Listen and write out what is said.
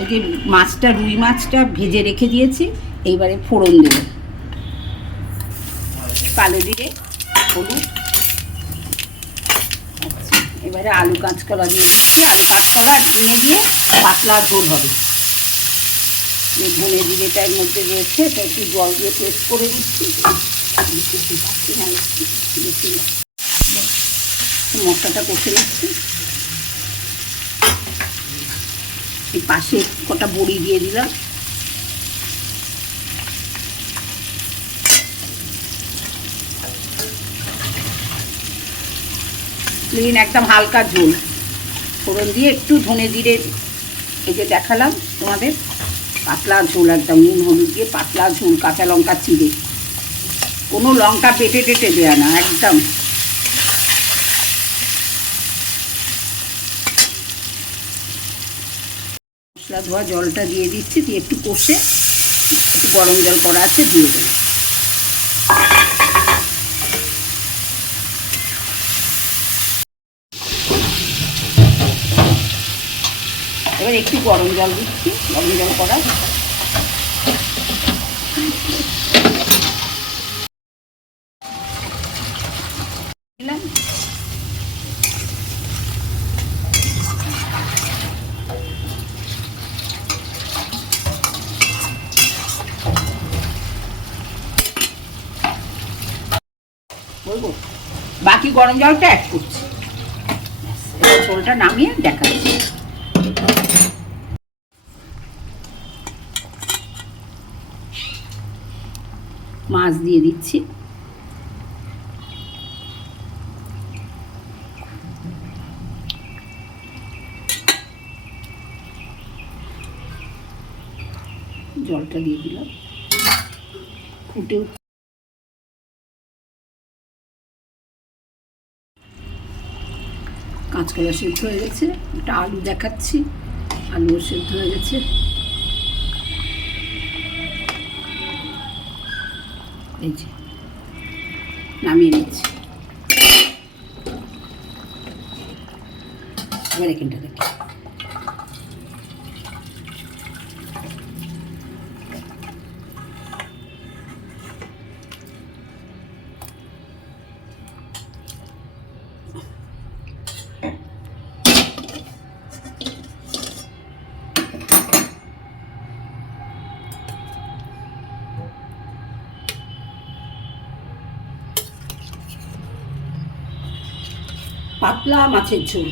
এই যে মাছটা, রুই মাছটা ভেজে রেখে দিয়েছি, এইবারে ফোড়ন দেব। কালো জিরে, হলুদ। আচ্ছা, এবারে আলু কাঁচকলা দিয়ে দিচ্ছি। আলু কাঁচকলা ঝিঙে দিয়ে পাতলা ঝোল হবে। যে ধনে জিরেটার মধ্যে রয়েছে, এটা একটু জল দিয়ে পেস্ট করে দিচ্ছি। মশলাটা কষে নিচ্ছি। এই পাশে কটা বড়ি দিয়ে দিলাম। প্লেন একদম হালকা ঝোল, ফোড়ন দিয়ে একটু ধনে জিরে, এই যে দেখালাম তোমাদের, পাতলা ঝোল একদম, নুন হলুদ দিয়ে পাতলা ঝোল, কাঁচা লঙ্কা চিড়ে, কোনো লঙ্কা বেটে টেটে দেওয়া না, একদম। মশলা ধোয়া জলটা দিয়ে দিচ্ছি, দিয়ে একটু কষে, একটু গরম জল করা আছে দিয়ে দেবো। এবার একটু গরম জল দিচ্ছি, গরম জল করা। দিলাম। বলবো বাকি গরম জলটা অ্যাড করছি। এবার ঝোলটা নামিয়ে দেখাচ্ছি। মাছ দিয়ে দিচ্ছি। জলটা দিয়ে দিলাম, ফুটে কাঁচকলা সেদ্ধ হয়ে গেছে। একটা আলু দেখাচ্ছি, আলুও সেদ্ধ হয়ে গেছে। এই যে নামিয়ে নিচ্ছি। এবার এখানটা দেখি, পাতলা মাছের ঝোল।